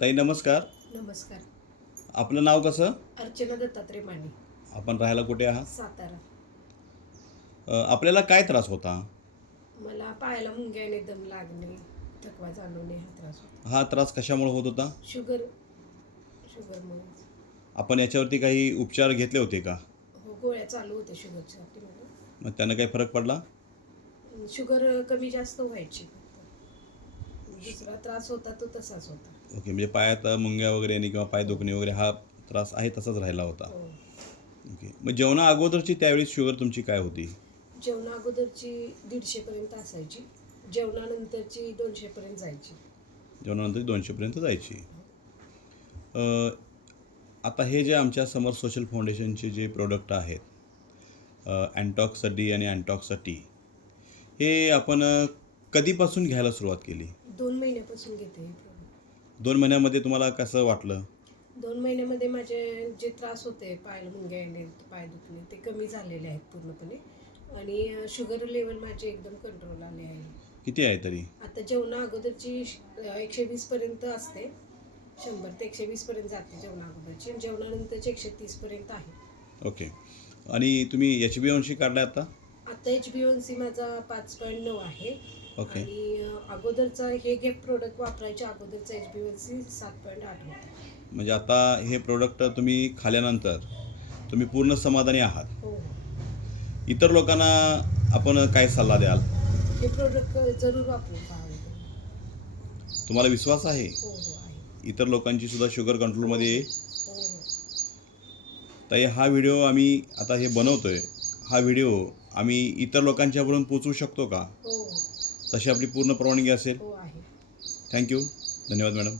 ताई नमस्कार. नमस्कार. आपलं नाव कसं? अर्चना दत्तात्रय माने, आपण राहायला कुठे आहात? सातारा. आपल्याला काय त्रास होता? मला पायाला मुंग्या येणे, दम लागणे, थकवा जाणवणे हा त्रास होता. हा त्रास कशामुळे होत होता? शुगरमुळे. आपण याच्यावरती काही उपचार घेतले होते का? हो, गोळ्या चालू होत्या शुगरसाठी मला. मग त्यानं काही फरक पडला? शुगर कमी जास्त व्हायची फक्त. दुसरा त्रास होता तो तसाच होता. ओके, म्हणजे पायात मुंग्या वगैरे येणे किंवा पाय दुखणे वगैरे हा त्रास आहे तसाच राहिला होता. हो. ओके, मग जेवणा अगोदरची त्यावेळी शुगर तुमची काय होती? जेवणा अगोदरची 150 पर्यंत असायची, जेवणानंतरची 200 पर्यंत जायची. जेवणानंतर 200 पर्यंत जायची. आता हे जे आमच्या समर सोशल फाउंडेशनचे जे प्रोडक्ट आहेत, अँटॉक्सा डी आणि अँटॉक्सा टी, हे आपण कधीपासून घ्यायला सुरुवात केली? 2 महिन्यापासून घेते हे प्रोडक्ट. 2 महिन्यामध्ये तुम्हाला कसं वाटलं? 2 महिन्यामध्ये माझे जे त्रास होते, पायाला मुंग्या येणे, पाय दुखणे, ते कमी झालेले आहेत पूर्णपणे. आणि शुगर लेवल माझे एकदम कंट्रोल आले आहे. किती आहे तरी? आता जेवणा अगोदरची 120 पर्यंत असते, 100 ते 120 पर्यंत जाते जेवणा अगोदरची, आणि जेवणानंतरची 130 पर्यंत आहे. ओके. आणि तुम्ही HbA1c काढला आता? आता HbA1c माझा 5.9 आहे. ओके. आणि अगोदरचा हे प्रोडक्ट वापरायच्या अगोदरचा HbA1c 7.8 होता. म्हणजे आता हे प्रोडक्ट तुम्ही खाल्यानंतर तुम्ही पूर्ण समाधानी आहात. हो. इतर लोकांना आपण काय सल्ला द्याल? हे प्रोडक्ट जरूर वापरून पाहावे. तुम्हाला विश्वास आहे? हो आहे. इतर लोकांची सुद्धा शुगर कंट्रोलमध्ये येईल? हो. तर हा व्हिडिओ आम्ही आता हे बनवतोय, हा व्हिडिओ आम्ही इतर लोकांच्यापर्यंत पोचवू शकतो का? हो. तशी आपली पूर्ण परवानगी असेल? हो आहे. थँक्यू. धन्यवाद मॅडम.